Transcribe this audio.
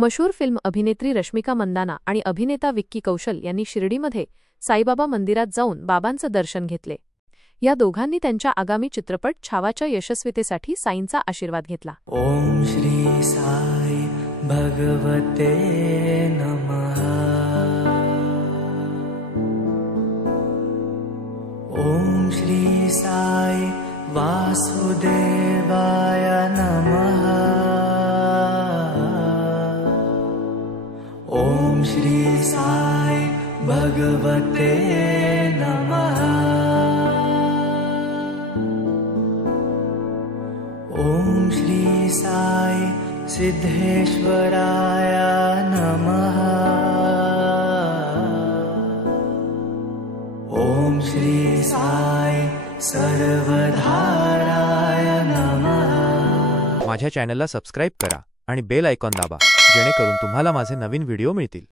मशहूर फिल्म अभिनेत्री रश्मिका मंदाना आणि अभिनेता विक्की कौशल यांनी शिर्डीमध्ये साईबाबा मंदिरात जाऊन बाबांचं दर्शन घेतले। या दोघांनी त्यांच्या आगामी चित्रपट छावाच्या यशस्वीतेसाठी साईंचा आशीर्वाद घेतला। ओम श्री साई भगवते नमः। ओम श्री साई वासुदेवाय नमः। ओम श्री साई भगवते नमः। ओम श्री साई सिद्धेश्वराय नमः। ओम श्री साई सर्वधाराय नमः। माझ्या चॅनलला सबस्क्राइब करा आणि बेल आयकॉन दाबा जेणेकरून तुम्हाला माझे नवीन व्हिडिओ मिळतील।